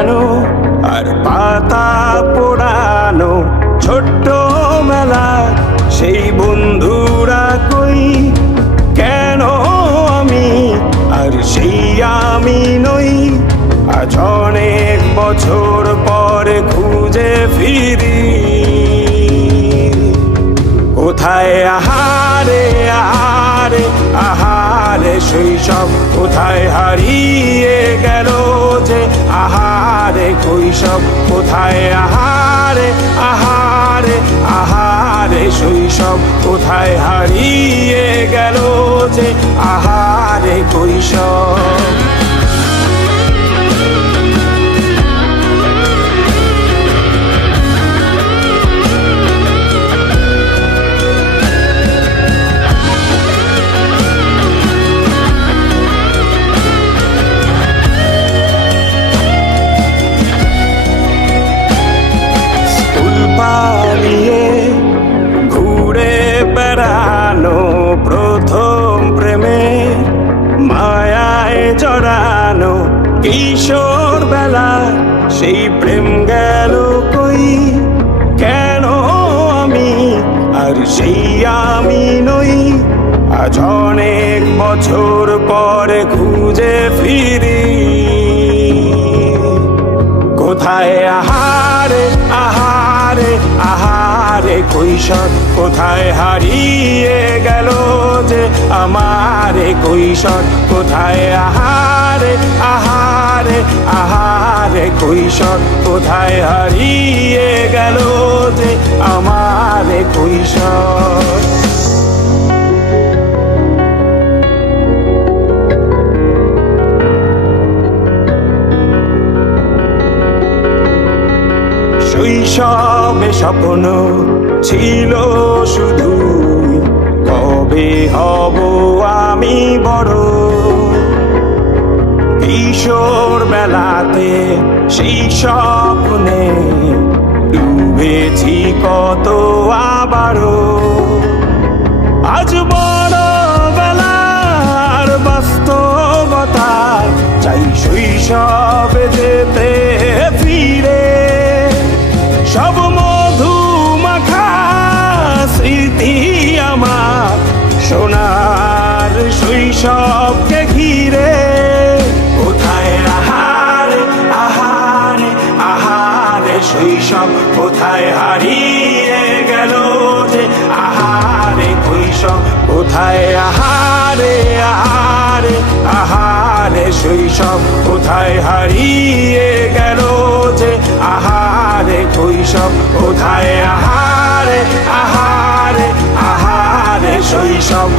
হারানো আর পাতা পোড়ানো ছোট্ট মেলা সেই বন্ধুরা কই কেন আমি আর সেই আমি নই আজ অনেক বছর পরে খুঁজে ফিরি কোথায় আহারে আহারে আহারে শৈশব কোথায় হারিয়ে গেল যে আহারে কৈশব কোথায় আহারে আহারে আহারে শৈশব কোথায় হারিয়ে গেল যে আহারে কৈশব পালিয়ে ঘুরে বেড়ানো প্রথম প্রেমে মায়ায় জড়ানো কিশোর বেলা সেই প্রেম গেল কই কেন আমি আর সেই আমি নই আজ অনেক বছর পরে খুঁজে ফিরি কোথায় আহারে আহারে আহারে কৈশোর কোথায় হারিয়ে গেল যে আমারে কৈশোর কোথায় আহারে আহারে আহারে কৈশোর কোথায় হারিয়ে গেল যে আমারে কৈশোর শৈশবে স্বপ্ন ছিল শুধু কবে হব আমি বড় কিশোর বেলাতে সেই স্বপ্নে ডুবেছি কত আবারও আজ বড় বেলার বাস্তবতায় চাই শৈশবে যেতে ফিরে সব মধু মাখা স্মৃতি আমার সোনার শৈশবকে ঘিরে কোথায় আহারে আহারে আহারে শৈশব কোথায় হারিয়ে গেল যে আহারে কৈশোর কোথায় আহারে আহারে আহারে শৈশব কোথায় হারিয়ে গেল যে আহারে কৈশোর কোথায় আহারে আহারে আহারে শৈশব।